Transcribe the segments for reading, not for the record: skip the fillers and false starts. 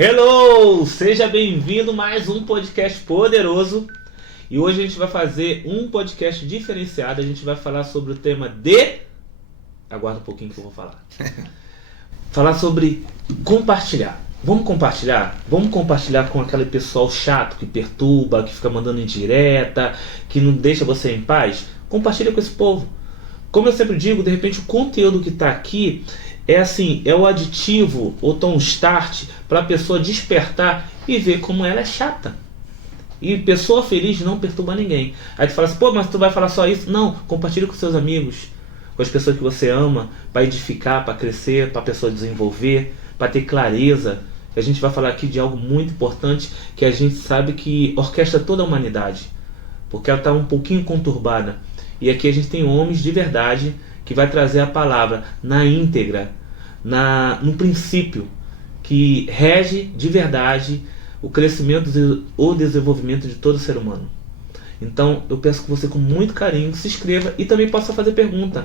Hello! Seja bem-vindo a mais um podcast poderoso. E hoje a gente vai fazer um podcast diferenciado. A gente vai falar sobre o tema de... Aguarda um pouquinho que eu vou falar. Falar sobre compartilhar. Vamos compartilhar? Vamos compartilhar com aquele pessoal chato que perturba, que fica mandando indireta, que não deixa você em paz? Compartilha com esse povo. Como eu sempre digo, de repente o conteúdo que está aqui é o aditivo ou tom start para a pessoa despertar e ver como ela é chata. E pessoa feliz não perturba ninguém. Aí tu fala assim, pô, mas tu vai falar só isso? Não, compartilha com seus amigos, com as pessoas que você ama, para edificar, para crescer, para a pessoa desenvolver, para ter clareza. A gente vai falar aqui de algo muito importante que a gente sabe que orquestra toda a humanidade, porque ela está um pouquinho conturbada. E aqui a gente tem homens de verdade que vai trazer a palavra na íntegra, no princípio, que rege de verdade o crescimento e o desenvolvimento de todo ser humano. Então eu peço que você, com muito carinho, se inscreva e também possa fazer pergunta.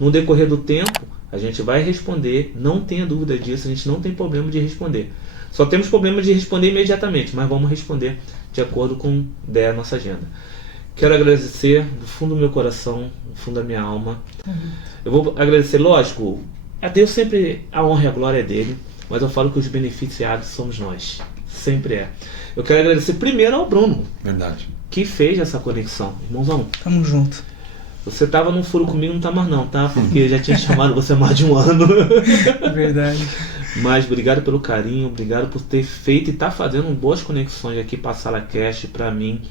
No decorrer do tempo a gente vai responder, não tenha dúvida disso, a gente não tem problema de responder. Só temos problema de responder imediatamente, mas vamos responder de acordo com a nossa agenda. Quero agradecer do fundo do meu coração, do fundo da minha alma. Eu vou agradecer, lógico, a Deus sempre a honra e a glória é dele, mas eu falo que os beneficiados somos nós. Sempre é. Eu quero agradecer primeiro ao Bruno. Verdade. Que fez essa conexão. Irmãozão. Tamo junto. Você tava num furo comigo, não tá mais não, tá? Porque eu já tinha chamado você há mais de um ano. Verdade. Mas obrigado pelo carinho, obrigado por ter feito e tá fazendo boas conexões aqui pra SalaCast, pra mim,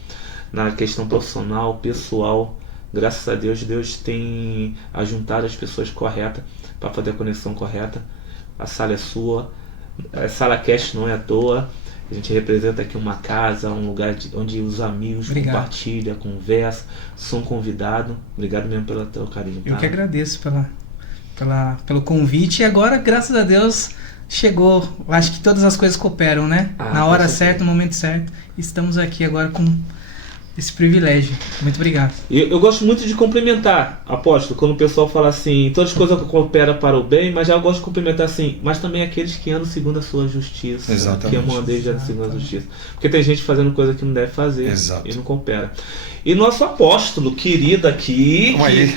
na questão profissional, pessoal. Graças a Deus, Deus tem ajuntado as pessoas corretas para fazer a conexão correta. A sala é sua, a SalaCast não é à toa. A gente representa aqui uma casa, um lugar onde os amigos compartilham, conversam, são convidados. Obrigado mesmo pelo teu carinho. Tá? Eu que agradeço pelo convite. E agora, graças a Deus, chegou. Acho que todas as coisas cooperam, né? Na hora certa, no momento certo. Estamos aqui agora com esse privilégio. Muito obrigado. Eu gosto muito de complementar, apóstolo, quando o pessoal fala assim, todas as coisas cooperam para o bem, mas já eu gosto de complementar assim, mas também aqueles que andam segundo a sua justiça. Exatamente. Que amam a Deus e andam segundo a justiça. Porque tem gente fazendo coisa que não deve fazer. Exato. E não coopera. E nosso apóstolo querido aqui, Vamos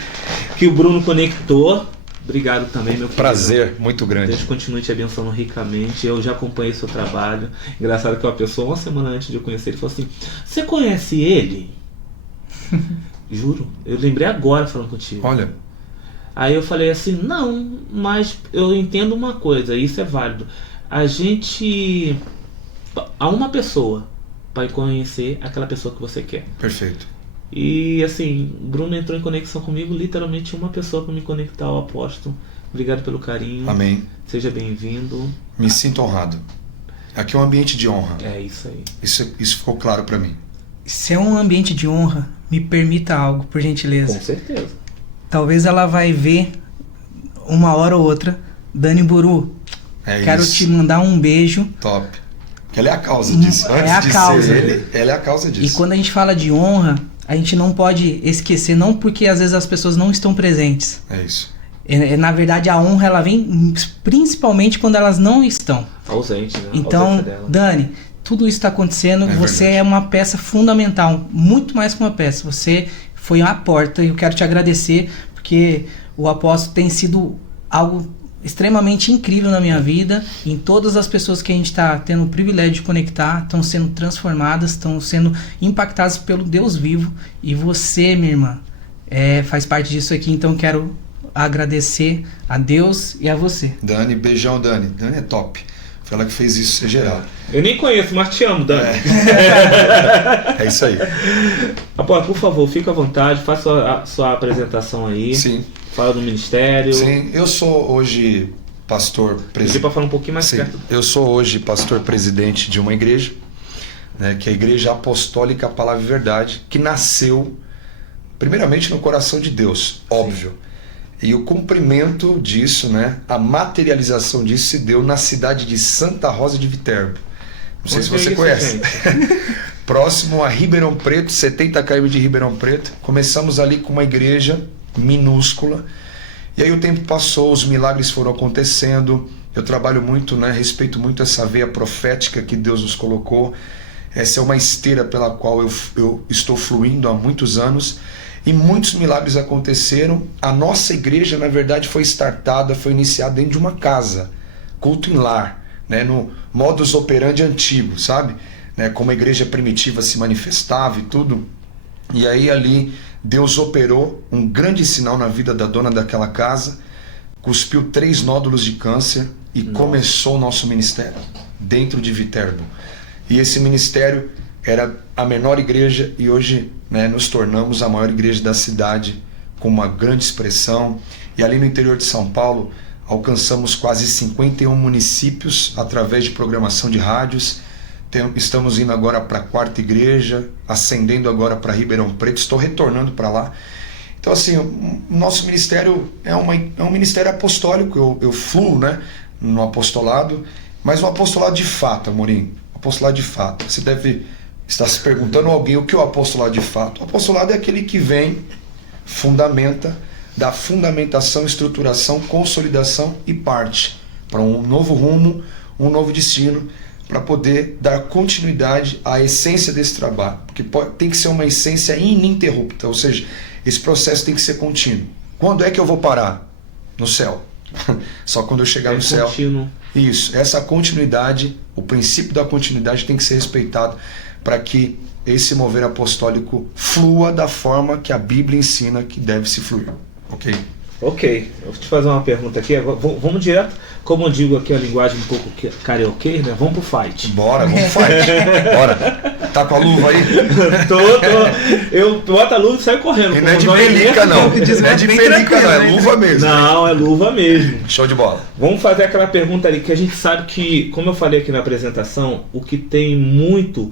que o Bruno conectou. Obrigado também, meu querido. Prazer, muito grande. Deus continue te abençoando ricamente. Eu já acompanhei seu trabalho. Engraçado que uma pessoa, uma semana antes de eu conhecer ele, falou assim, você conhece ele? Juro, eu lembrei agora falando contigo. Olha. Aí eu falei assim, não, mas eu entendo uma coisa, isso é válido. Há uma pessoa para conhecer aquela pessoa que você quer. Perfeito. E assim, Bruno entrou em conexão comigo, literalmente uma pessoa para me conectar ao apóstolo. Obrigado pelo carinho. Amém. Seja bem-vindo. Me sinto honrado. Aqui é um ambiente de honra. É isso aí. Isso ficou claro para mim. Se é um ambiente de honra, me permita algo, por gentileza. Com certeza. Talvez ela vai ver uma hora ou outra. Dani Buru, quero te mandar um beijo. Top. Que ela é a causa disso. Antes de ser ele, ela é a causa disso. E quando a gente fala de honra, a gente não pode esquecer, não porque às vezes as pessoas não estão presentes. É isso. Na verdade, a honra ela vem principalmente quando elas não estão. Ausente, né? Então, Dani, tudo isso está acontecendo. Você é uma peça fundamental, muito mais que uma peça. Você foi uma porta e eu quero te agradecer porque o apóstolo tem sido algo extremamente incrível na minha vida. Em todas as pessoas que a gente está tendo o privilégio de conectar, estão sendo transformadas, estão sendo impactadas pelo Deus vivo. E você, minha irmã, faz parte disso aqui. Então quero agradecer a Deus e a você. Dani, beijão, Dani. Dani é top. Foi ela que fez isso ser gerado. Eu nem conheço, mas te amo, Dani. É isso aí. Apóstolo, por favor, fique à vontade, faça a sua apresentação aí. Sim. Fala do ministério. Sim, eu sou hoje pastor presidente. Para falar um pouquinho mais perto. Eu sou hoje pastor presidente de uma igreja, né, que é a Igreja Apostólica Palavra e Verdade, que nasceu primeiramente no coração de Deus, óbvio. E o cumprimento disso, né, a materialização disso se deu na cidade de Santa Rosa de Viterbo. Não sei se você conhece. Próximo a Ribeirão Preto, 70 km de Ribeirão Preto. Começamos ali com uma igreja minúscula. E aí o tempo passou, os milagres foram acontecendo. eu trabalho muito, né, respeito muito essa veia profética que Deus nos colocou. Essa é uma esteira pela qual eu estou fluindo há muitos anos e muitos milagres aconteceram. A nossa igreja, na verdade, foi startada, foi iniciada dentro de uma casa, culto em lar, né, no modus operandi antigo, sabe? Né, como a igreja primitiva se manifestava e tudo. E aí ali Deus operou um grande sinal na vida da dona daquela casa, cuspiu 3 nódulos de câncer e começou o nosso ministério dentro de Viterbo. E esse ministério era a menor igreja e hoje, né, nos tornamos a maior igreja da cidade, com uma grande expressão. E ali no interior de São Paulo alcançamos quase 51 municípios através de programação de rádios. Estamos indo agora para a 4ª igreja, ascendendo agora para Ribeirão Preto, estou retornando para lá. Então assim, o nosso ministério é um ministério apostólico, eu fluo, né, no apostolado, mas um apostolado de fato, Amorim, apostolado de fato. Você deve estar se perguntando a alguém o que é o apostolado de fato. O apostolado é aquele que vem, fundamenta, dá fundamentação, estruturação, consolidação e parte para um novo rumo, um novo destino, para poder dar continuidade à essência desse trabalho, porque tem que ser uma essência ininterrupta, ou seja, esse processo tem que ser contínuo. Quando é que eu vou parar? No céu. Só quando eu chegar no céu. Contínuo. Isso, essa continuidade, o princípio da continuidade tem que ser respeitado para que esse mover apostólico flua da forma que a Bíblia ensina que deve se fluir. Ok? Ok, eu vou te fazer uma pergunta aqui. Vamos direto, como eu digo aqui a linguagem um pouco carioquês, né? Vamos pro fight. Bora, vamos pro fight. Bora. Tá com a luva aí? Tô. Eu boto a luva e saio correndo. E não é de pelica, não. Não é de pelica, não. É luva mesmo. Não, é luva mesmo. Show de bola. Vamos fazer aquela pergunta ali, que a gente sabe que, como eu falei aqui na apresentação, o que tem muito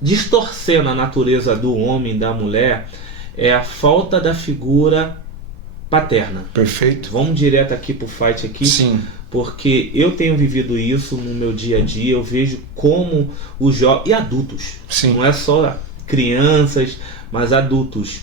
distorcendo a natureza do homem e da mulher é a falta da figura paterna. Perfeito. Vamos direto aqui pro fight aqui. Sim. Porque eu tenho vivido isso no meu dia a dia, eu vejo como os jovens e adultos, Sim. não é só crianças, mas adultos,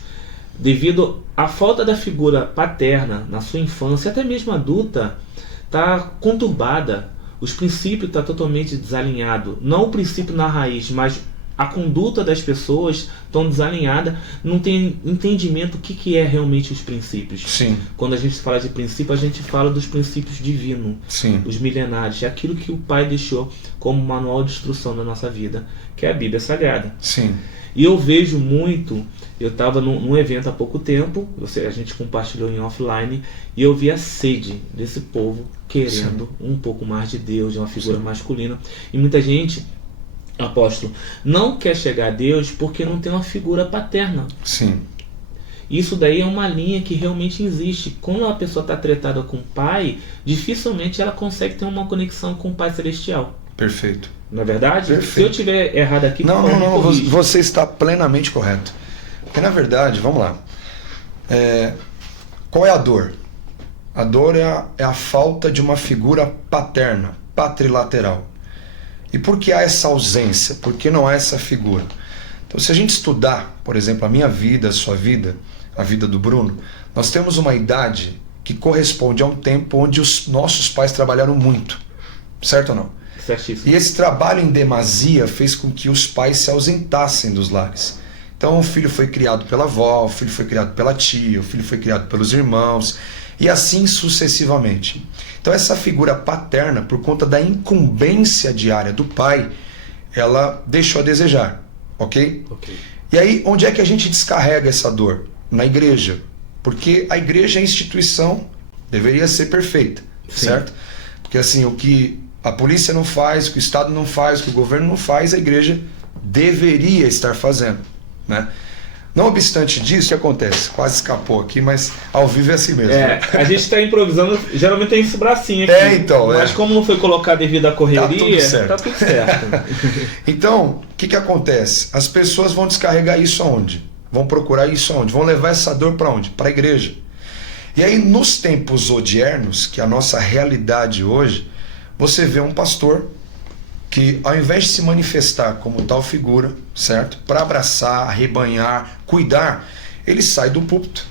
devido à falta da figura paterna na sua infância, até mesmo adulta, está conturbada, os princípios estão totalmente desalinhados, não o princípio na raiz, mas a conduta das pessoas estão desalinhada, não tem entendimento do que é realmente os princípios. Sim. Quando a gente fala de princípio, a gente fala dos princípios divinos, Sim. os milenares, é aquilo que o Pai deixou como manual de instrução da nossa vida, que é a Bíblia Sagrada. Sim. E eu vejo muito, eu estava num evento há pouco tempo, a gente compartilhou em offline, e eu vi a sede desse povo querendo um pouco mais de Deus, de uma figura masculina, e muita gente, apóstolo, não quer chegar a Deus porque não tem uma figura paterna. Sim. Isso daí é uma linha que realmente existe. Quando a pessoa está tretada com o pai, dificilmente ela consegue ter uma conexão com o Pai Celestial. Perfeito. Não é verdade? Perfeito. Se eu tiver errado aqui, Não, por favor, me corrija. você está plenamente correto. Porque na verdade, vamos lá. Qual é a dor? A dor é a falta de uma figura paterna, patrilateral. E por que há essa ausência? Por que não há essa figura? Então, se a gente estudar, por exemplo, a minha vida, a sua vida, a vida do Bruno, nós temos uma idade que corresponde a um tempo onde os nossos pais trabalharam muito. Certo ou não? Certíssimo. E esse trabalho em demasia fez com que os pais se ausentassem dos lares. Então o filho foi criado pela avó, o filho foi criado pela tia, o filho foi criado pelos irmãos, e assim sucessivamente. Então essa figura paterna, por conta da incumbência diária do pai, ela deixou a desejar, ok? E aí, onde é que a gente descarrega essa dor? Na igreja. Porque a igreja é a instituição, deveria ser perfeita, certo? Porque assim, o que a polícia não faz, o que o Estado não faz, o que o governo não faz, a igreja deveria estar fazendo, né? Não obstante disso, o que acontece? Quase escapou aqui, mas ao vivo é assim mesmo. A gente está improvisando, geralmente tem esse bracinho aqui. Então. Mas como não foi colocado devido à correria, tá tudo certo. Então, o que acontece? As pessoas vão descarregar isso aonde? Vão procurar isso aonde? Vão levar essa dor para onde? Para a igreja. E aí, nos tempos odiernos, que é a nossa realidade hoje, você vê um pastor que, ao invés de se manifestar como tal figura, certo? Para abraçar, arrebanhar, cuidar, ele sai do púlpito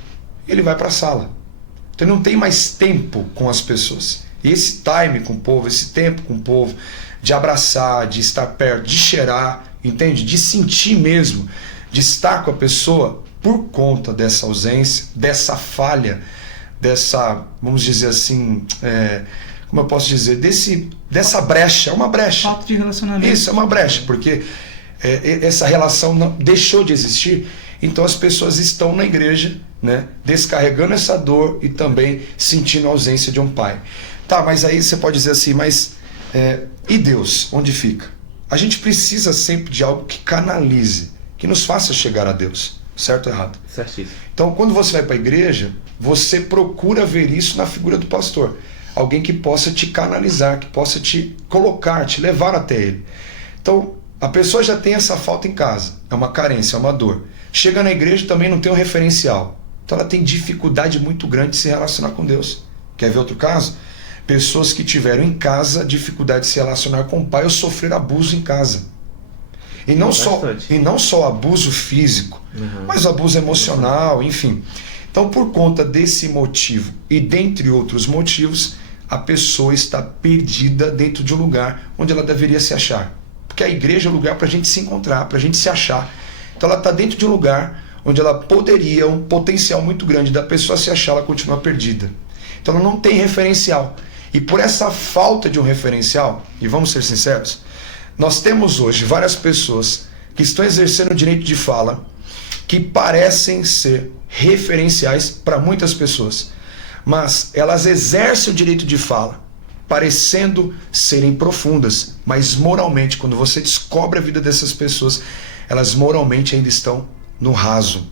e ele vai para a sala. Então ele não tem mais tempo com as pessoas. E esse time com o povo, esse tempo com o povo, de abraçar, de estar perto, de cheirar, entende? De sentir mesmo, de estar com a pessoa, por conta dessa ausência, dessa falha, dessa, vamos dizer assim, como eu posso dizer, dessa brecha, é uma brecha. Falta de relacionamento. Isso, é uma brecha, porque essa relação não, deixou de existir, então as pessoas estão na igreja, né, descarregando essa dor e também sentindo a ausência de um pai. Tá, mas aí você pode dizer assim, mas e Deus, onde fica? A gente precisa sempre de algo que canalize, que nos faça chegar a Deus, certo ou errado? Certíssimo. Então, quando você vai para a igreja, você procura ver isso na figura do pastor. Alguém que possa te canalizar, que possa te colocar, te levar até ele. Então, a pessoa já tem essa falta em casa, é uma carência, é uma dor. Chega na igreja e também não tem um referencial. Então ela tem dificuldade muito grande de se relacionar com Deus. Quer ver outro caso? Pessoas que tiveram em casa dificuldade de se relacionar com o pai ou sofreram abuso em casa. E não só abuso físico, mas abuso emocional, enfim. Então, por conta desse motivo e dentre outros motivos, a pessoa está perdida dentro de um lugar onde ela deveria se achar. Porque a igreja é o lugar para a gente se encontrar, para a gente se achar. Então ela está dentro de um lugar onde ela poderia, um potencial muito grande da pessoa se achar, ela continua perdida. Então ela não tem referencial. E por essa falta de um referencial, e vamos ser sinceros, nós temos hoje várias pessoas que estão exercendo o direito de fala, que parecem ser referenciais para muitas pessoas, mas elas exercem o direito de fala, parecendo serem profundas, mas moralmente, quando você descobre a vida dessas pessoas, elas moralmente ainda estão no raso.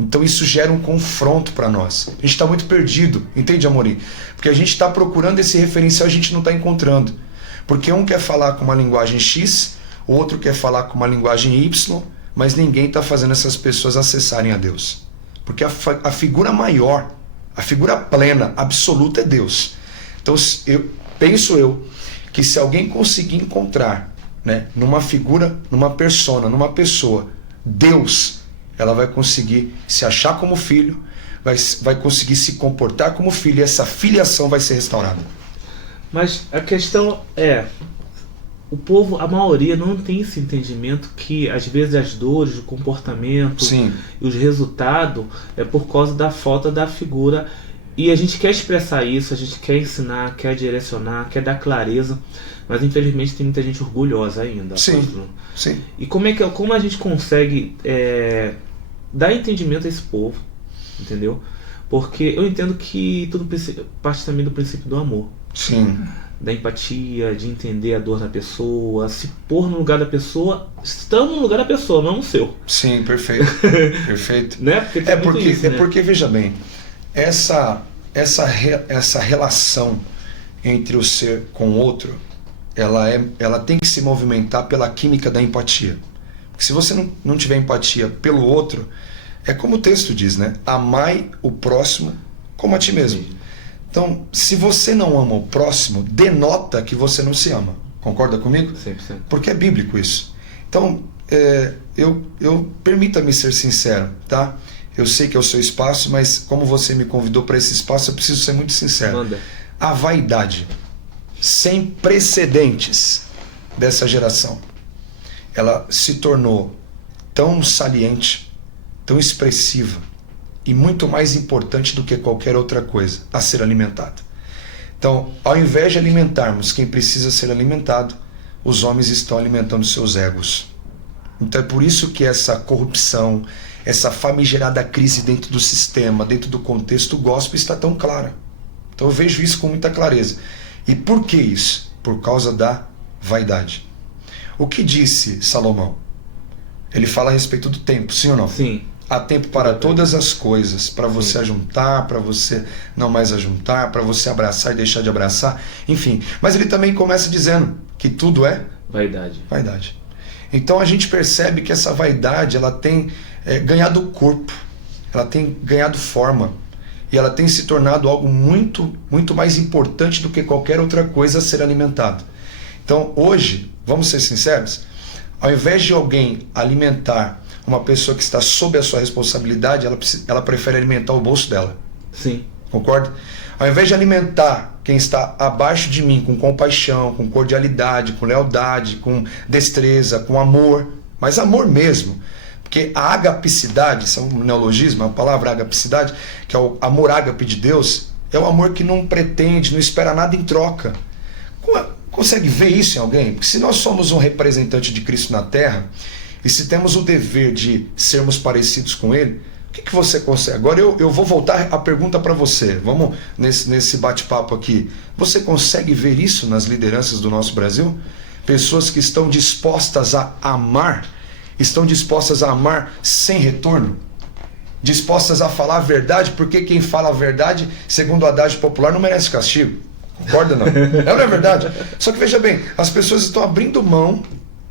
Então isso gera um confronto para nós. A gente está muito perdido, entende, Amorim? Porque a gente está procurando esse referencial e a gente não está encontrando. Porque um quer falar com uma linguagem X, o outro quer falar com uma linguagem Y, mas ninguém está fazendo essas pessoas acessarem a Deus. Porque a figura maior, a figura plena, absoluta é Deus. Então penso eu que se alguém conseguir encontrar, né, numa figura, numa persona, numa pessoa, Deus, ela vai conseguir se achar como filho, vai conseguir se comportar como filho, e essa filiação vai ser restaurada. Mas a questão é, o povo, a maioria não tem esse entendimento que às vezes as dores, o comportamento Sim. e os resultados é por causa da falta da figura. E a gente quer expressar isso, a gente quer ensinar, quer direcionar, quer dar clareza, mas infelizmente tem muita gente orgulhosa ainda. Sim, sim. E como a gente consegue dar entendimento a esse povo, entendeu? Porque eu entendo que tudo parte também do princípio do amor. Sim. Da empatia, de entender a dor da pessoa, se pôr no lugar da pessoa. Estamos no lugar da pessoa, não no seu. Sim, perfeito. Perfeito. Né? Porque, veja bem, essa relação entre o ser com o outro, ela tem que se movimentar pela química da empatia. Porque se você não tiver empatia pelo outro, é como o texto diz, né? Amai o próximo como a ti mesmo. Então, se você não ama o próximo, denota que você não se ama. Concorda comigo? 100%. Porque é bíblico isso. Então, permita-me ser sincero, tá? Eu sei que é o seu espaço, mas como você me convidou para esse espaço, eu preciso ser muito sincero. Manda. A vaidade sem precedentes dessa geração, ela se tornou tão saliente, tão expressiva e muito mais importante do que qualquer outra coisa a ser alimentada. Então, ao invés de alimentarmos quem precisa ser alimentado, os homens estão alimentando seus egos. Então é por isso que essa corrupção, essa famigerada crise dentro do sistema, dentro do contexto gospel está tão clara. Então eu vejo isso com muita clareza. E por que isso? Por causa da vaidade. O que disse Salomão? Ele fala a respeito do tempo, sim ou não? Sim. Há tempo para todas as coisas, para você ajuntar, para você não mais ajuntar, para você abraçar e deixar de abraçar, enfim. Mas ele também começa dizendo que tudo é vaidade. Então a gente percebe que essa vaidade, ela tem ganhado corpo, ela tem ganhado forma, e ela tem se tornado algo muito, muito mais importante do que qualquer outra coisa a ser alimentado. Então hoje, vamos ser sinceros, ao invés de alguém alimentar uma pessoa que está sob a sua responsabilidade, ela prefere alimentar o bolso dela. Sim. Concorda? Ao invés de alimentar quem está abaixo de mim com compaixão, com cordialidade, com lealdade, com destreza, com amor, mas amor mesmo. Porque a agapicidade, isso é um neologismo, a palavra agapicidade, que é o amor ágape de Deus, é o amor que não pretende, não espera nada em troca. Consegue ver isso em alguém? Porque se nós somos um representante de Cristo na Terra, e se temos o dever de sermos parecidos com Ele, o que você consegue? Agora eu vou voltar a pergunta para você. Vamos nesse bate-papo aqui. Você consegue ver isso nas lideranças do nosso Brasil? Pessoas que estão dispostas a amar, estão dispostas a amar sem retorno, dispostas a falar a verdade, porque quem fala a verdade, segundo o adágio popular, não merece castigo. Concorda, não? Não é verdade? Só que veja bem, as pessoas estão abrindo mão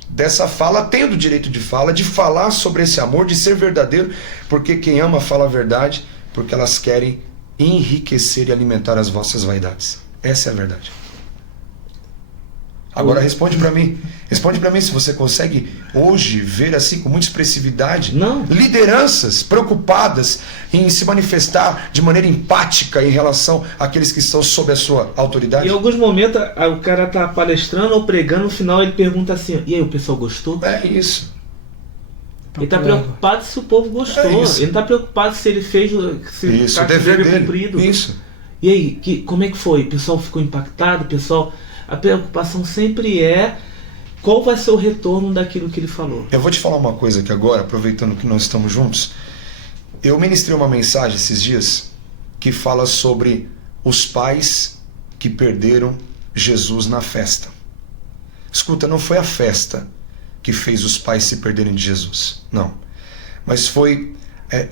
dessa fala, tendo o direito de fala, de falar sobre esse amor, de ser verdadeiro, porque quem ama fala a verdade, porque elas querem enriquecer e alimentar as vossas vaidades. Essa é a verdade. Agora responde para mim se você consegue hoje ver assim com muita expressividade lideranças preocupadas em se manifestar de maneira empática em relação àqueles que estão sob a sua autoridade. Em alguns momentos o cara tá palestrando ou pregando, no final ele pergunta assim: e aí, o pessoal gostou? É isso. Ele tá preocupado se o povo gostou. Ele não tá preocupado se ele fez o dever dele. Cumprido. Isso. E aí, como é que foi? O pessoal ficou impactado? A preocupação sempre é qual vai ser o retorno daquilo que ele falou. Eu vou te falar uma coisa aqui agora, aproveitando que nós estamos juntos. Eu ministrei uma mensagem esses dias que fala sobre os pais que perderam Jesus na festa. Escuta, não foi a festa que fez os pais se perderem de Jesus, não. Mas foi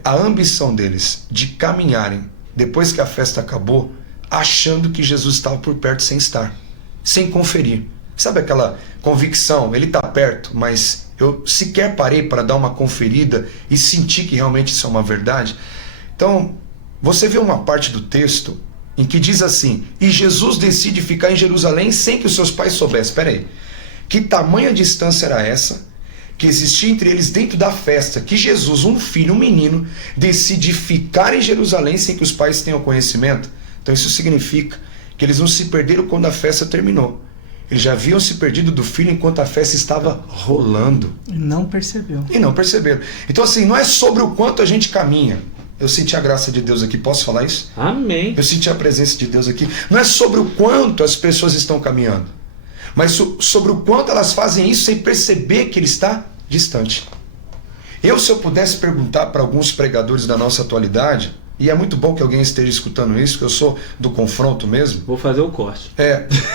a ambição deles de caminharem, depois que a festa acabou, achando que Jesus estava por perto sem estar. Sem conferir. Sabe aquela convicção? Ele está perto, mas eu sequer parei para dar uma conferida e sentir que realmente isso é uma verdade. Então, você vê uma parte do texto em que diz assim: e Jesus decide ficar em Jerusalém sem que os seus pais soubessem. Espera aí. Que tamanha distância era essa que existia entre eles dentro da festa, que Jesus, um filho, um menino, decide ficar em Jerusalém sem que os pais tenham conhecimento? Então isso significa que eles não se perderam quando a festa terminou. Eles já haviam se perdido do filho enquanto a festa estava rolando. E não perceberam. Então assim, não é sobre o quanto a gente caminha. Eu senti a graça de Deus aqui, posso falar isso? Amém. Eu senti a presença de Deus aqui. Não é sobre o quanto as pessoas estão caminhando, mas sobre o quanto elas fazem isso sem perceber que ele está distante. Se eu pudesse perguntar para alguns pregadores da nossa atualidade, e é muito bom que alguém esteja escutando isso, que eu sou do confronto mesmo. Vou fazer o corte.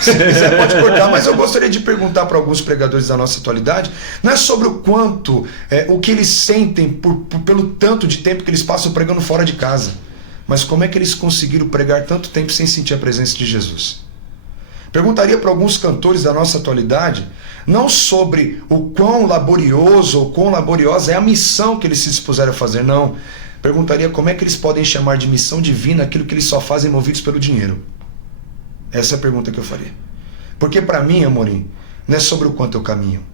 Se quiser pode cortar, mas eu gostaria de perguntar para alguns pregadores da nossa atualidade, não é sobre o quanto, o que eles sentem pelo tanto de tempo que eles passam pregando fora de casa, mas como é que eles conseguiram pregar tanto tempo sem sentir a presença de Jesus. Perguntaria para alguns cantores da nossa atualidade, não sobre o quão laborioso ou quão laboriosa é a missão que eles se dispuseram a fazer, não. Perguntaria como é que eles podem chamar de missão divina aquilo que eles só fazem movidos pelo dinheiro. Essa é a pergunta que eu faria. Porque para mim, Amorim, não é sobre o quanto eu caminho,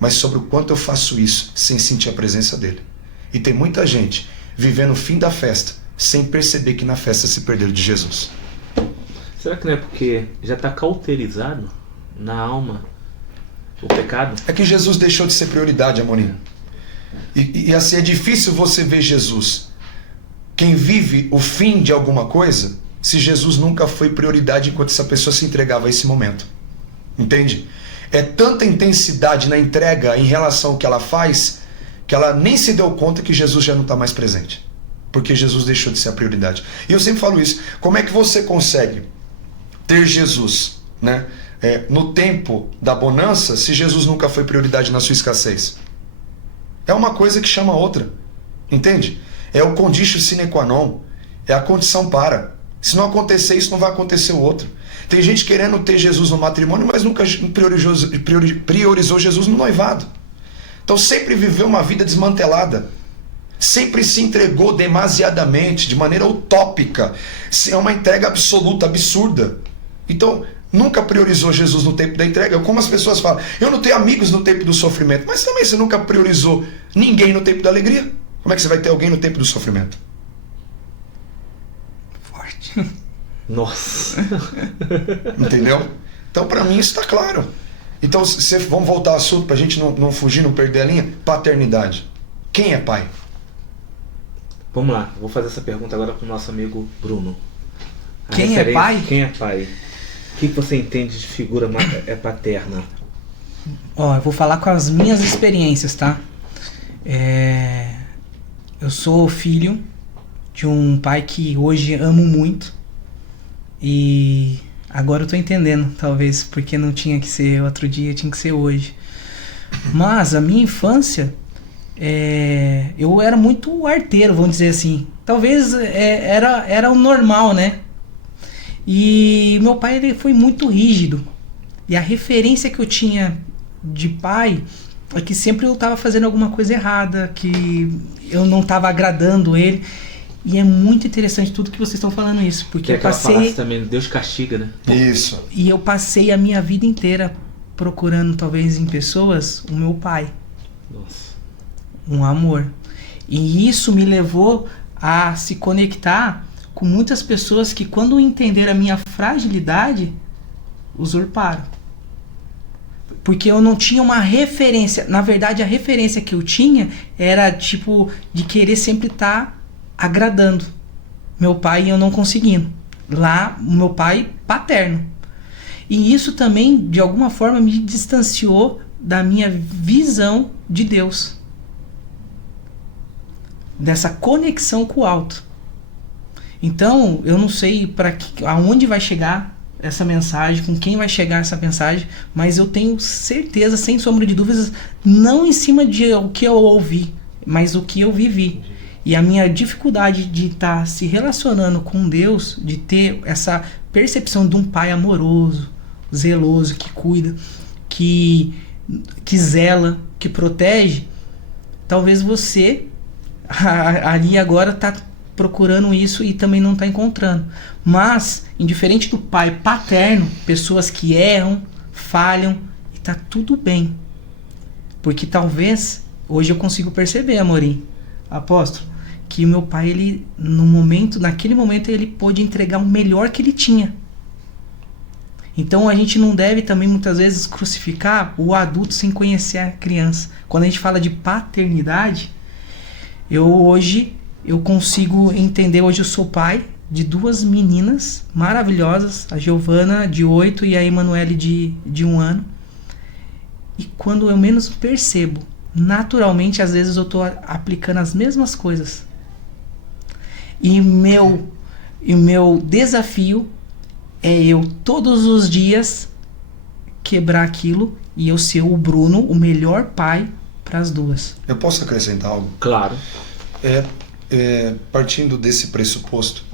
mas sobre o quanto eu faço isso sem sentir a presença dele. E tem muita gente vivendo o fim da festa sem perceber que na festa se perderam de Jesus. Será que não é porque já está cauterizado na alma o pecado? É que Jesus deixou de ser prioridade, Amorim. E assim, é difícil você ver Jesus. Quem vive o fim de alguma coisa, se Jesus nunca foi prioridade enquanto essa pessoa se entregava a esse momento. Entende? É tanta intensidade na entrega em relação ao que ela faz, que ela nem se deu conta que Jesus já não está mais presente. Porque Jesus deixou de ser a prioridade. E eu sempre falo isso. Como é que você consegue ter Jesus, né, no tempo da bonança, se Jesus nunca foi prioridade na sua escassez? É uma coisa que chama a outra, entende? É o conditio sine qua non, é a condição para. Se não acontecer isso, não vai acontecer o outro. Tem gente querendo ter Jesus no matrimônio, mas nunca priorizou Jesus no noivado. Então sempre viveu uma vida desmantelada, sempre se entregou demasiadamente, de maneira utópica, é uma entrega absoluta, absurda. Então nunca priorizou Jesus no tempo da entrega. Como as pessoas falam, eu não tenho amigos no tempo do sofrimento, mas também você nunca priorizou ninguém no tempo da alegria. Como é que você vai ter alguém no tempo do sofrimento? Forte. Nossa. Entendeu? Então, para mim, isso está claro. Então, vamos voltar ao assunto para a gente não fugir, não perder a linha. Paternidade. Quem é pai? Vamos lá, vou fazer essa pergunta agora pro nosso amigo Bruno. Quem é pai? Quem é pai? O que você entende de figura paterna? Ó, eu vou falar com as minhas experiências, tá? Eu sou filho de um pai que hoje amo muito. E agora eu tô entendendo, talvez, porque não tinha que ser outro dia, tinha que ser hoje. Mas a minha infância, eu era muito arteiro, vamos dizer assim. Talvez era o normal, né? E meu pai, ele foi muito rígido. E a referência que eu tinha de pai é que sempre eu estava fazendo alguma coisa errada, que eu não estava agradando ele. E é muito interessante tudo que vocês estão falando isso, porque eu passei também, Deus castiga, né? Isso. E eu passei a minha vida inteira procurando, talvez em pessoas, o meu pai. Nossa. Um amor. E isso me levou a se conectar com muitas pessoas que, quando entenderam a minha fragilidade, usurparam. Porque eu não tinha uma referência. Na verdade, a referência que eu tinha era tipo de querer sempre estar agradando meu pai e eu não conseguindo. Lá, o meu pai paterno. E isso também, de alguma forma, me distanciou da minha visão de Deus. Dessa conexão com o alto. Então, eu não sei aonde vai chegar essa mensagem, com quem vai chegar essa mensagem, mas eu tenho certeza, sem sombra de dúvidas, não em cima de o que eu ouvi, mas o que eu vivi. E a minha dificuldade de estar se relacionando com Deus, de ter essa percepção de um pai amoroso, zeloso, que cuida, que zela, que protege, talvez você ali agora está procurando isso e também não está encontrando. Mas, indiferente do pai paterno, pessoas que erram, falham, e está tudo bem. Porque talvez, hoje eu consigo perceber, Amorim, apóstolo, que o meu pai, ele, naquele momento, ele pôde entregar o melhor que ele tinha. Então a gente não deve também muitas vezes crucificar o adulto sem conhecer a criança. Quando a gente fala de paternidade, hoje eu consigo entender, hoje eu sou pai de 2 meninas maravilhosas, a Giovana de 8 e a Emanuele de 1 ano. E quando eu menos percebo, naturalmente, às vezes eu estou aplicando as mesmas coisas. E o meu desafio é eu, todos os dias, quebrar aquilo e eu ser o Bruno, o melhor pai para as duas. Eu posso acrescentar algo? Claro. Partindo desse pressuposto,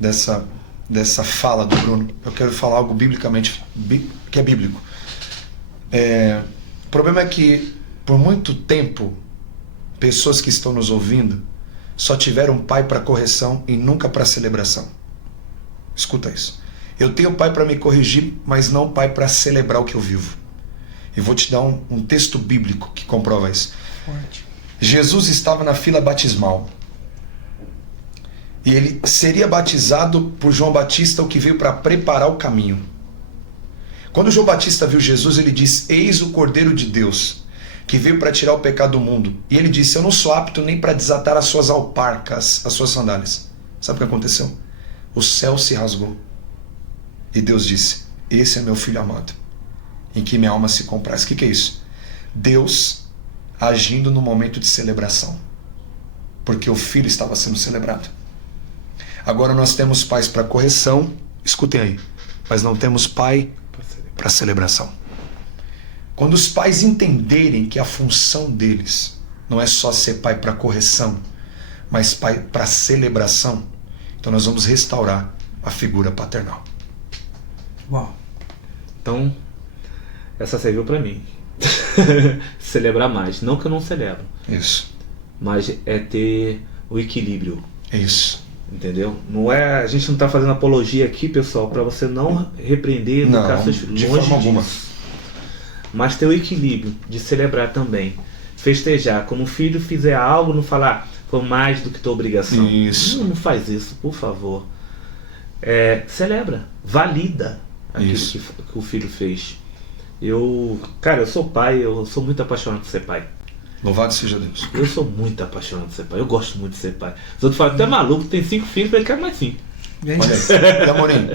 dessa fala do Bruno, eu quero falar algo biblicamente, que é bíblico. O problema é que, por muito tempo, pessoas que estão nos ouvindo só tiveram pai para correção e nunca para celebração. Escuta isso. Eu tenho pai para me corrigir, mas não pai para celebrar o que eu vivo. E vou te dar um texto bíblico que comprova isso. Forte. Jesus estava na fila batismal. E ele seria batizado por João Batista, o que veio para preparar o caminho. Quando João Batista viu Jesus, ele disse: eis o Cordeiro de Deus, que veio para tirar o pecado do mundo. E ele disse: eu não sou apto nem para desatar as suas alparcas, as suas sandálias. Sabe o que aconteceu? O céu se rasgou. E Deus disse: esse é meu filho amado, em que minha alma se compraz. O que é isso? Deus agindo no momento de celebração, porque o filho estava sendo celebrado. Agora nós temos pais para correção, escutem aí, mas não temos pai para celebração. Quando os pais entenderem que a função deles não é só ser pai para correção, mas pai para celebração, então nós vamos restaurar a figura paternal. Uau. Então, essa serviu para mim. Celebrar mais. Não que eu não celebro. Isso. Mas é ter o equilíbrio. Isso. Entendeu? Não é, a gente não está fazendo apologia aqui, pessoal, para você não repreender, educar seus filhos. De longe forma alguma. disso. Mas ter o equilíbrio de celebrar também. Festejar. Quando o filho fizer algo, não falar foi mais do que tua obrigação. Isso. Não faz isso, por favor. celebra, valida aquilo que o filho fez. Cara, eu sou pai, eu sou muito apaixonado por ser pai. Louvado seja Deus. Eu sou muito apaixonado por ser pai, eu gosto muito de ser pai. Os outros falam, tu é maluco, tem 5 filhos, ele quer mais 5. Olha aí, Amorim,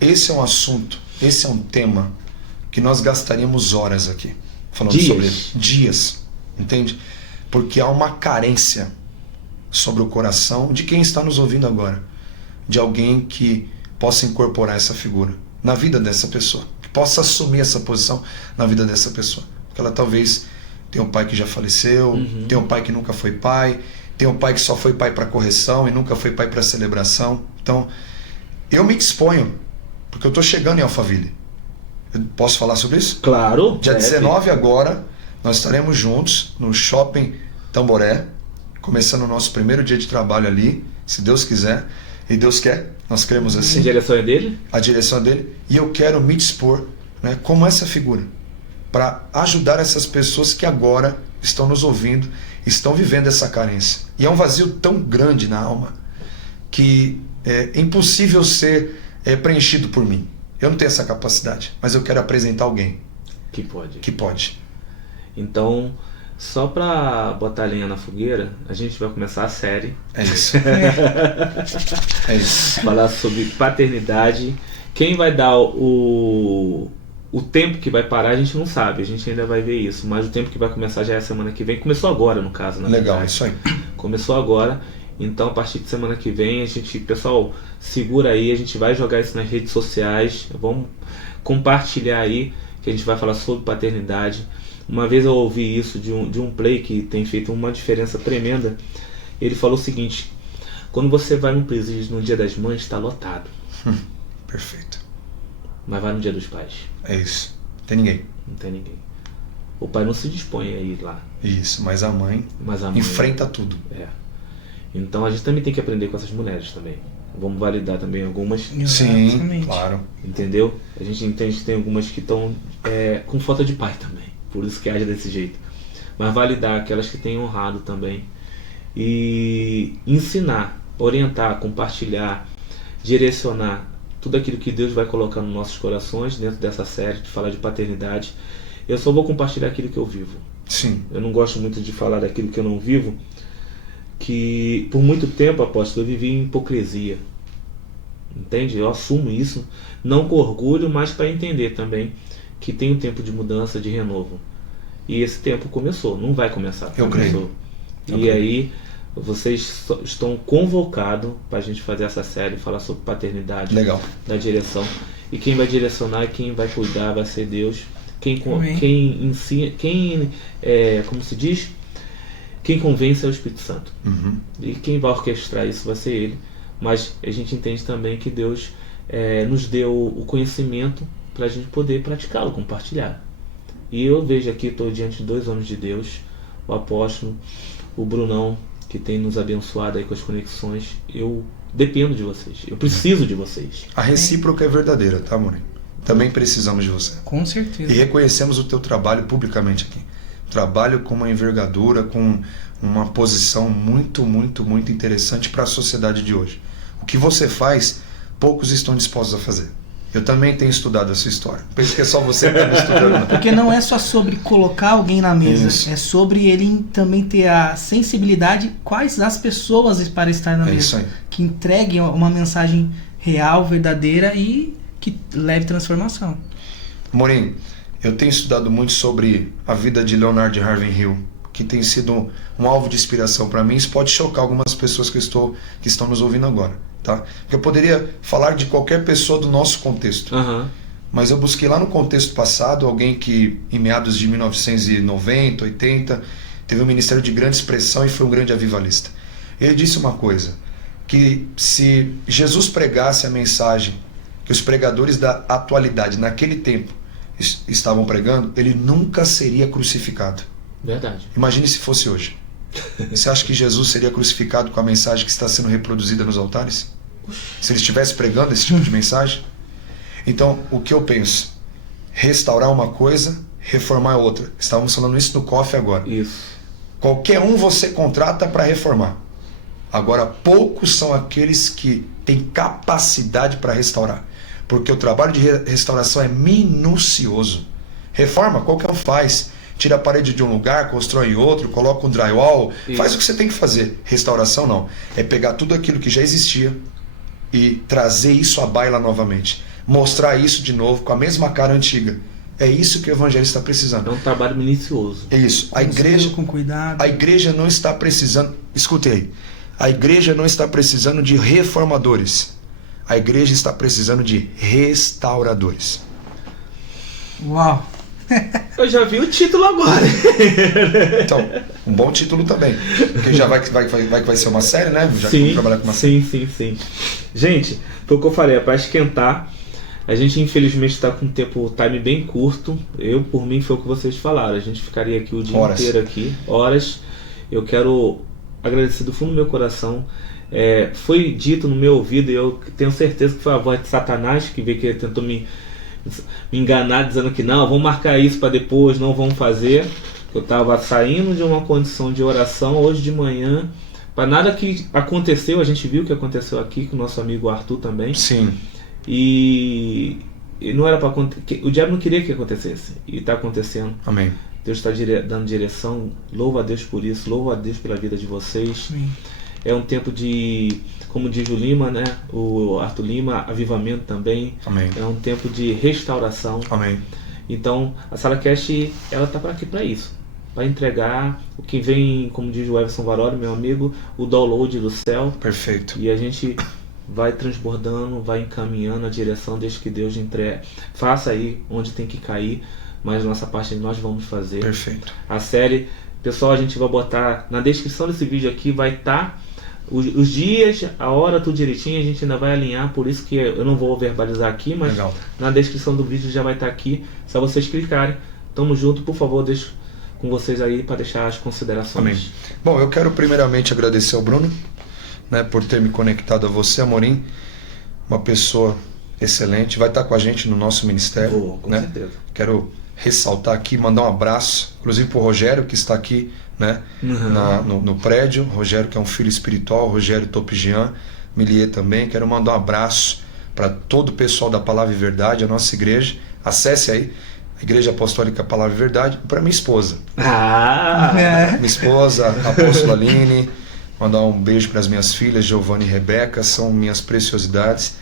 esse é um assunto, esse é um tema que nós gastaríamos horas aqui, falando sobre ele. Dias, entende? Porque há uma carência sobre o coração de quem está nos ouvindo agora, de alguém que possa incorporar essa figura na vida dessa pessoa, que possa assumir essa posição na vida dessa pessoa. Porque ela talvez tenha um pai que já faleceu, tem um pai que nunca foi pai, tem um pai que só foi pai para correção e nunca foi pai para celebração. Então, eu me exponho, porque eu estou chegando em Alphaville. Eu posso falar sobre isso? Claro. Dia 19 agora, nós estaremos juntos no Shopping Tamboré, começando o nosso primeiro dia de trabalho ali, se Deus quiser. E Deus quer, nós cremos assim. A direção é dele? A direção é dele. E eu quero me dispor, né, como essa figura, para ajudar essas pessoas que agora estão nos ouvindo, estão vivendo essa carência. E é um vazio tão grande na alma que é impossível ser preenchido por mim. Eu não tenho essa capacidade, mas eu quero apresentar alguém que pode. Que pode. Então, só para botar a lenha na fogueira, a gente vai começar a série. É isso. É isso. Falar sobre paternidade. Quem vai dar o tempo que vai parar, a gente não sabe. A gente ainda vai ver isso. Mas o tempo que vai começar já é a semana que vem. Começou agora, no caso. Legal, é isso aí. Começou agora. Então, a partir de semana que vem, a gente, pessoal, segura aí. A gente vai jogar isso nas redes sociais. Vamos compartilhar aí, que a gente vai falar sobre paternidade. Uma vez eu ouvi isso de um play que tem feito uma diferença tremenda. Ele falou o seguinte: quando você vai num presídio no Dia das Mães, está lotado. Perfeito. Mas vai no Dia dos Pais. É isso. Não tem ninguém. Não tem ninguém. O pai não se dispõe a ir lá. Isso, mas a mãe enfrenta tudo. Então a gente também tem que aprender com essas mulheres também. Vamos validar também algumas. Sim, claro. Entendeu? A gente entende que tem algumas que estão com falta de pai também. Por isso que age desse jeito. Mas validar aquelas que têm honrado também. E ensinar, orientar, compartilhar, direcionar tudo aquilo que Deus vai colocar nos nossos corações dentro dessa série de falar de paternidade. Eu só vou compartilhar aquilo que eu vivo. Sim. Eu não gosto muito de falar daquilo que eu não vivo, que por muito tempo, apóstolo, eu vivi em hipocrisia. Entende? Eu assumo isso, não com orgulho, mas para entender também que tem um tempo de mudança, de renovo. E esse tempo começou, não vai começar. Eu creio. E aí, vocês estão convocados para a gente fazer essa série, falar sobre paternidade. Legal. Da direção. E quem vai direcionar, quem vai cuidar vai ser Deus. Quem ensina, como se diz? Quem convence é o Espírito Santo. E quem vai orquestrar isso vai ser Ele. Mas a gente entende também que Deus nos deu o conhecimento para a gente poder praticá-lo, compartilhar. E eu vejo aqui, estou diante de 2 homens de Deus, o apóstolo, o Brunão, que tem nos abençoado aí com as conexões. Eu dependo de vocês, eu preciso de vocês. A recíproca é verdadeira, tá, amor? Também precisamos de você. Com certeza. E reconhecemos o teu trabalho publicamente aqui. Trabalho com uma envergadura, com uma posição muito, muito, muito interessante para a sociedade de hoje. O que você faz, poucos estão dispostos a fazer. Eu também tenho estudado a sua história. Penso que é só você que está me estudando. Porque não é só sobre colocar alguém na mesa. Isso. É sobre ele também ter a sensibilidade quais as pessoas para estar na mesa. Isso aí. Que entreguem uma mensagem real, verdadeira e que leve transformação. Amorim, eu tenho estudado muito sobre a vida de Leonard Ravenhill, que tem sido um alvo de inspiração para mim. Isso pode chocar algumas pessoas que estão nos ouvindo agora, tá? Porque eu poderia falar de qualquer pessoa do nosso contexto, mas eu busquei lá no contexto passado alguém que em meados de 1990, 80 teve um ministério de grande expressão e foi um grande avivalista. Ele disse uma coisa, que se Jesus pregasse a mensagem que os pregadores da atualidade naquele tempo estavam pregando, ele nunca seria crucificado. Verdade. Imagine se fosse hoje. Você acha que Jesus seria crucificado com a mensagem que está sendo reproduzida nos altares? Se ele estivesse pregando esse tipo de mensagem? Então, o que eu penso? Restaurar uma coisa, reformar outra. Estávamos falando isso no coffee agora. Isso. Qualquer um você contrata para reformar. Agora, poucos são aqueles que tem capacidade para restaurar. Porque o trabalho de restauração é minucioso. Reforma, qualquer um faz. Tira a parede de um lugar, constrói em outro, coloca um drywall, faz o que você tem que fazer. Restauração não. É pegar tudo aquilo que já existia e trazer isso à baila novamente. Mostrar isso de novo com a mesma cara antiga. É isso que o evangelho está precisando. É um trabalho minucioso. É isso. A igreja, com cuidado. A igreja não está precisando... Escute aí. A igreja não está precisando de reformadores. A igreja está precisando de restauradores. Uau! Eu já vi o título agora. Então, um bom título também. Porque já vai ser uma série, né? Já que vamos trabalhar com uma série. Sim. Gente, foi o que eu falei, é para esquentar. A gente infelizmente está com um time bem curto. Por mim, foi o que vocês falaram. A gente ficaria aqui o dia inteiro aqui, horas. Eu quero agradecer do fundo do meu coração. Foi dito no meu ouvido, e eu tenho certeza que foi a voz de Satanás que veio, que tentou me enganar, dizendo que não, vamos marcar isso para depois, não vamos fazer. Eu estava saindo de uma condição de oração hoje de manhã, para nada que aconteceu. A gente viu o que aconteceu aqui com o nosso amigo Arthur também. Sim. E não era para acontecer. O diabo não queria que acontecesse, e está acontecendo. Amém. Deus está dando direção. Louvo a Deus por isso, louvo a Deus pela vida de vocês. Sim. É um tempo de, como diz o Lima, né? O Arthur Lima, avivamento também. Amém. É um tempo de restauração. Amém. Então, a SalaCast, ela está aqui para isso, para entregar o que vem, como diz o Everson Varoli, meu amigo, o download do céu. Perfeito. E a gente vai transbordando, vai encaminhando a direção, desde que Deus entregue. Faça aí onde tem que cair, mas nossa parte nós vamos fazer. Perfeito. A série, pessoal, a gente vai botar na descrição desse vídeo aqui, vai estar os dias, a hora, tudo direitinho. A gente ainda vai alinhar, por isso que eu não vou verbalizar aqui, mas legal, na descrição do vídeo já vai estar aqui, só vocês clicarem. Tamo junto, por favor, deixo com vocês aí para deixar as considerações. Amém. Bom, eu quero primeiramente agradecer ao Bruno, né, por ter me conectado a você, Amorim, uma pessoa excelente, vai estar com a gente no nosso ministério. Com né? certeza. Quero ressaltar aqui, mandar um abraço, inclusive para o Rogério, que está aqui, né, no prédio. Rogério, que é um filho espiritual, Rogério Topigian, Milier também. Quero mandar um abraço para todo o pessoal da Palavra e Verdade, a nossa igreja. Acesse aí, a Igreja Apostólica Palavra e Verdade, para minha esposa. Minha esposa, a apóstola Aline. Mandar um beijo para as minhas filhas, Giovanna e Rebeca, são minhas preciosidades.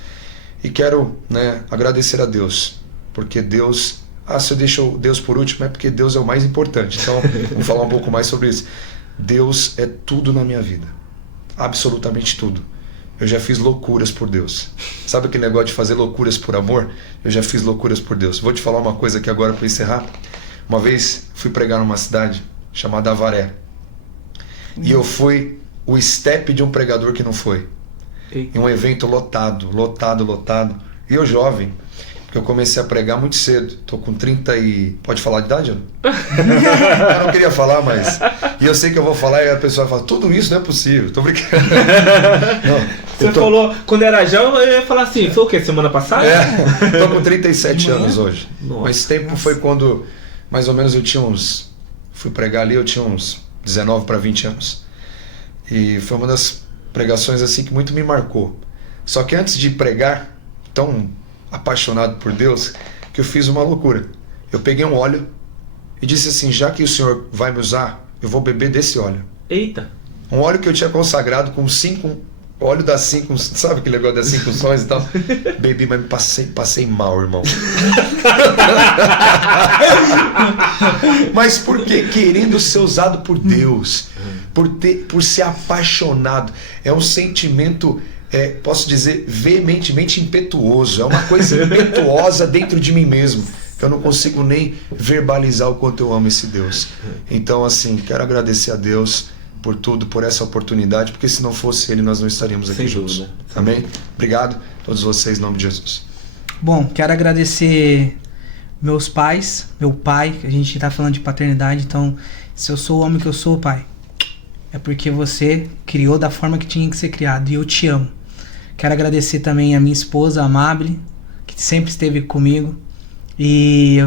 E quero, né, agradecer a Deus, porque Deus... se eu deixo Deus por último, é porque Deus é o mais importante. Então, vamos falar um pouco mais sobre isso. Deus é tudo na minha vida. Absolutamente tudo. Eu já fiz loucuras por Deus. Sabe aquele negócio de fazer loucuras por amor? Eu já fiz loucuras por Deus. Vou te falar uma coisa aqui agora para encerrar. Uma vez fui pregar numa cidade chamada Avaré. E eu fui o step de um pregador que não foi. Em um evento lotado. E eu jovem, porque eu comecei a pregar muito cedo. Tô com 30 e... Pode falar de idade? Eu não queria falar, mas... E eu sei que eu vou falar e a pessoa fala, tudo isso não é possível. Tô brincando. Você falou, quando era jovem, eu ia falar assim, foi o quê? Semana passada? Tô com 37 anos hoje. Nossa. Mas esse tempo foi quando, mais ou menos, eu tinha uns... Fui pregar ali, eu tinha uns 19 para 20 anos. E foi uma das pregações assim que muito me marcou. Só que antes de pregar, tão apaixonado por Deus, que eu fiz uma loucura. Eu peguei um óleo e disse assim, já que o Senhor vai me usar, eu vou beber desse óleo. Eita! Um óleo que eu tinha consagrado com 5... Óleo das 5... Sabe aquele negócio das 5 sons e tal? Bebi, mas passei mal, irmão. Mas por quê? Querendo ser usado por Deus. Por ser apaixonado. É um sentimento... posso dizer, veementemente impetuoso. É uma coisa impetuosa dentro de mim mesmo, que eu não consigo nem verbalizar o quanto eu amo esse Deus. Então, assim, quero agradecer a Deus por tudo, por essa oportunidade, porque se não fosse Ele, nós não estaríamos aqui juntos. Amém? Obrigado a todos vocês, em nome de Jesus. Bom, quero agradecer meus pais, meu pai, a gente está falando de paternidade, então, se eu sou o homem que eu sou, pai, é porque você criou da forma que tinha que ser criado, e eu te amo. Quero agradecer também a minha esposa, a Amable, que sempre esteve comigo, e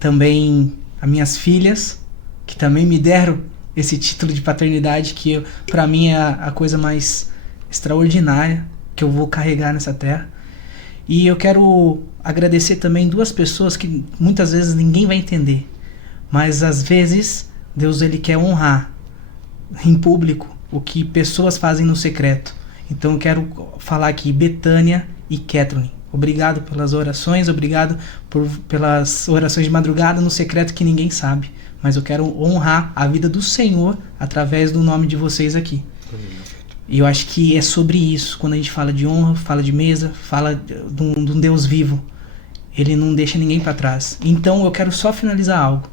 também as minhas filhas, que também me deram esse título de paternidade, que para mim é a coisa mais extraordinária, que eu vou carregar nessa terra. E eu quero agradecer também 2 pessoas que muitas vezes ninguém vai entender, mas às vezes Deus ele quer honrar em público o que pessoas fazem no secreto. Então eu quero falar aqui Betânia e Kathleen. Obrigado pelas orações, obrigado pelas orações de madrugada no secreto que ninguém sabe. Mas eu quero honrar a vida do Senhor através do nome de vocês aqui. E eu acho que é sobre isso. Quando a gente fala de honra, fala de mesa, fala de um Deus vivo. Ele não deixa ninguém para trás. Então eu quero só finalizar algo.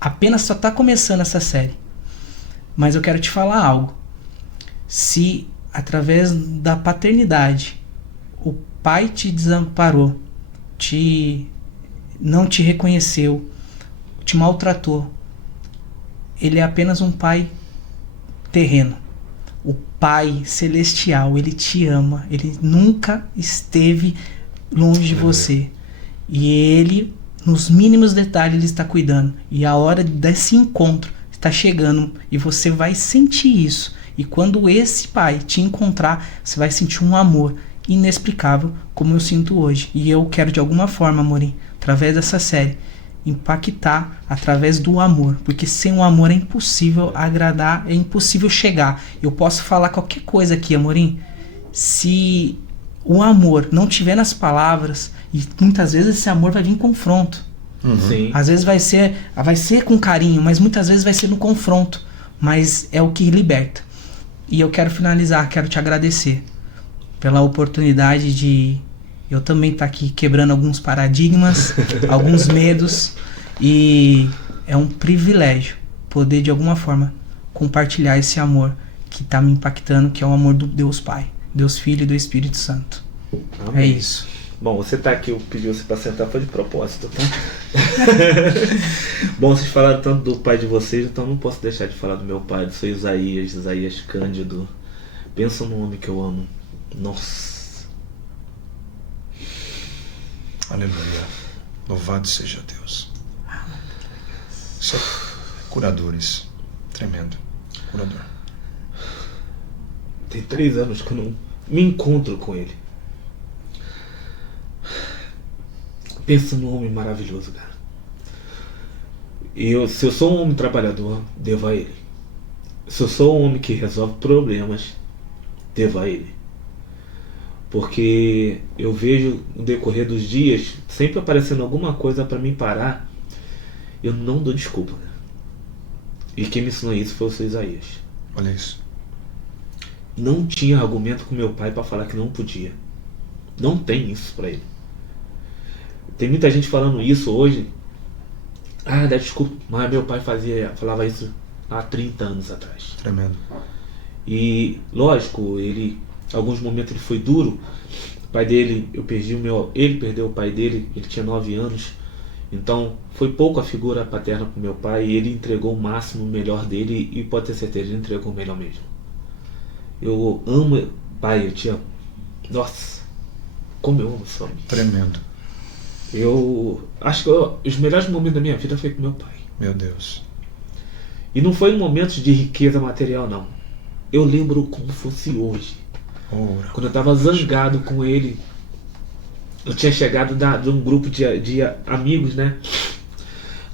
Apenas só está começando essa série. Mas eu quero te falar algo. Se através da paternidade o pai te desamparou, não te reconheceu, te maltratou, ele é apenas um pai terreno. O Pai Celestial, ele te ama, ele nunca esteve longe de você. E ele, nos mínimos detalhes, ele está cuidando. E a hora desse encontro está chegando e você vai sentir isso. E quando esse Pai te encontrar, você vai sentir um amor inexplicável, como eu sinto hoje. E eu quero, de alguma forma, Amorim, através dessa série, impactar através do amor, porque sem o amor é impossível agradar, é impossível chegar. Eu posso falar qualquer coisa aqui, Amorim, se o amor não tiver nas palavras, e muitas vezes esse amor vai vir em confronto. Sim. Às vezes vai ser com carinho, mas muitas vezes vai ser no confronto, mas é o que liberta. E eu quero finalizar, quero te agradecer pela oportunidade de eu também estar aqui quebrando alguns paradigmas, alguns medos, e é um privilégio poder de alguma forma compartilhar esse amor que está me impactando, que é o amor do Deus Pai, Deus Filho e do Espírito Santo. Amém. É isso. Bom, você tá aqui, eu pedi você para sentar, foi de propósito, tá? Bom, vocês falaram tanto do pai de vocês, então não posso deixar de falar do meu pai, do seu Isaías Cândido. Pensa num homem que eu amo. Nossa. Aleluia. Louvado seja Deus. Isso é curador, isso. Tremendo. Curador. Tem 3 anos que eu não me encontro com ele. Pensa num homem maravilhoso, cara. Se eu sou um homem trabalhador, devo a ele. Se eu sou um homem que resolve problemas, devo a ele. Porque eu vejo no decorrer dos dias sempre aparecendo alguma coisa para me parar. Eu não dou desculpa. E quem me ensinou isso foi o seu Isaías. Olha isso. Não tinha argumento com meu pai para falar que não podia. Não tem isso para ele. Tem muita gente falando isso hoje. Ah, dá desculpa, mas meu pai falava isso há 30 anos atrás. Tremendo. E lógico, alguns momentos ele foi duro. O pai dele, ele perdeu o pai dele, ele tinha 9 anos. Então foi pouco a figura paterna pro meu pai, e ele entregou o máximo, o melhor dele, e pode ter certeza, ele entregou o melhor mesmo. Eu amo, pai, eu te amo. Nossa, como eu amo esse homem. Tremendo. Eu acho que os melhores momentos da minha vida foi com meu pai. Meu Deus. E não foi em momentos de riqueza material, não. Eu lembro como fosse hoje. Ora. Quando eu estava zangado com ele, eu tinha chegado de um grupo de amigos, né?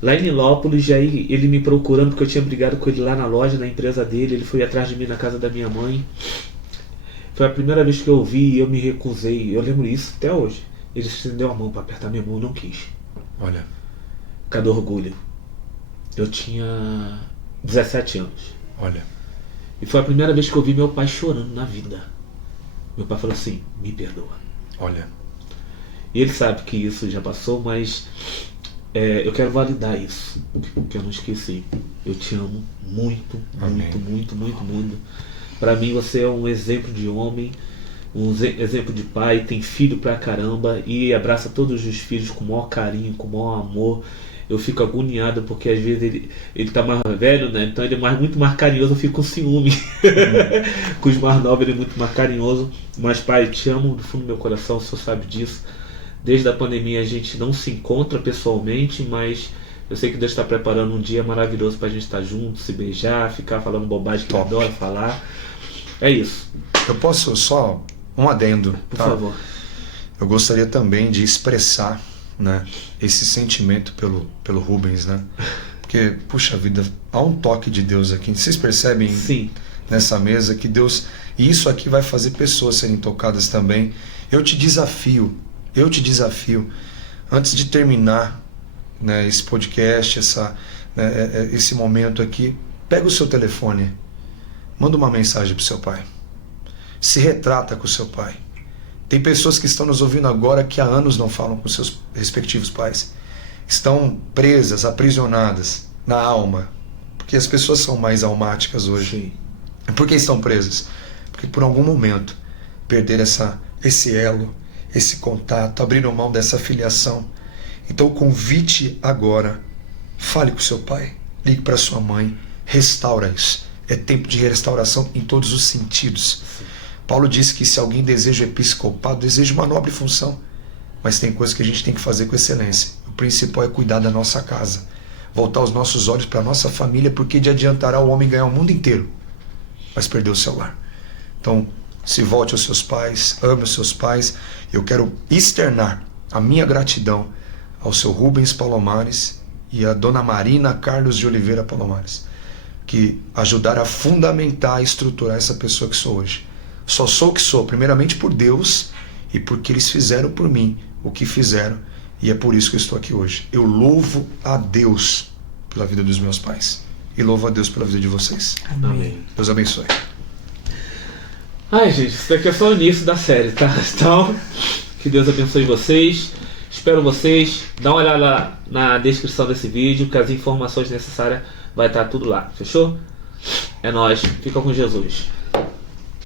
Lá em Nilópolis, e aí ele me procurando, porque eu tinha brigado com ele lá na loja, na empresa dele. Ele foi atrás de mim na casa da minha mãe. Foi a primeira vez que eu vi e eu me recusei. Eu lembro isso até hoje. Ele estendeu a mão para apertar minha mão, eu não quis. Olha. Cada orgulho. Eu tinha 17 anos. Olha. E foi a primeira vez que eu vi meu pai chorando na vida. Meu pai falou assim, me perdoa. Olha. E ele sabe que isso já passou, mas eu quero validar isso, porque eu não esqueci. Eu te amo muito, muito, muito, muito, muito. Para mim você é um exemplo de homem, um exemplo de pai, tem filho pra caramba e abraça todos os filhos com o maior carinho, com o maior amor. Eu fico agoniado porque às vezes ele tá mais velho, né? Então ele é muito mais carinhoso, eu fico com ciúme. Com os mais novos ele é muito mais carinhoso. Mas pai, te amo do fundo do meu coração, o senhor sabe disso. Desde a pandemia a gente não se encontra pessoalmente, mas eu sei que Deus está preparando um dia maravilhoso pra gente estar junto, se beijar, ficar falando bobagem que eu adoro falar. É isso. Eu posso só um adendo. Por Tá? favor. Eu gostaria também de expressar, né, esse sentimento pelo Rubens, né? Porque, puxa vida, há um toque de Deus aqui. Vocês percebem Sim. nessa mesa que Deus... E isso aqui vai fazer pessoas serem tocadas também. Eu te desafio, antes de terminar, né, esse podcast, esse momento aqui, pega o seu telefone, manda uma mensagem para o seu pai. Se retrata com o seu pai. Tem pessoas que estão nos ouvindo agora que há anos não falam com seus respectivos pais. Estão presas, aprisionadas na alma. Porque as pessoas são mais almáticas hoje. Sim. Por que estão presas? Porque por algum momento perderam esse elo, esse contato, abriram mão dessa filiação. Então o convite agora, fale com seu pai, ligue para sua mãe, restaura isso. É tempo de restauração em todos os sentidos. Paulo disse que se alguém deseja o episcopado, deseja uma nobre função. Mas tem coisas que a gente tem que fazer com excelência. O principal é cuidar da nossa casa. Voltar os nossos olhos para a nossa família, porque de adiantará o homem ganhar o mundo inteiro, mas perder o seu lar. Então, se volte aos seus pais, ame os seus pais. Eu quero externar a minha gratidão ao seu Rubens Palomares e à dona Marina Carlos de Oliveira Palomares, que ajudaram a fundamentar e estruturar essa pessoa que sou hoje. Só sou o que sou, primeiramente por Deus e porque eles fizeram por mim o que fizeram, e é por isso que eu estou aqui hoje. Eu louvo a Deus pela vida dos meus pais e louvo a Deus pela vida de vocês. Amém. Deus abençoe. Ai, gente, isso daqui é só o início da série, tá? Então, que Deus abençoe vocês. Espero vocês. Dá uma olhada na descrição desse vídeo, que as informações necessárias vai estar tudo lá. Fechou? É nóis. Fica com Jesus.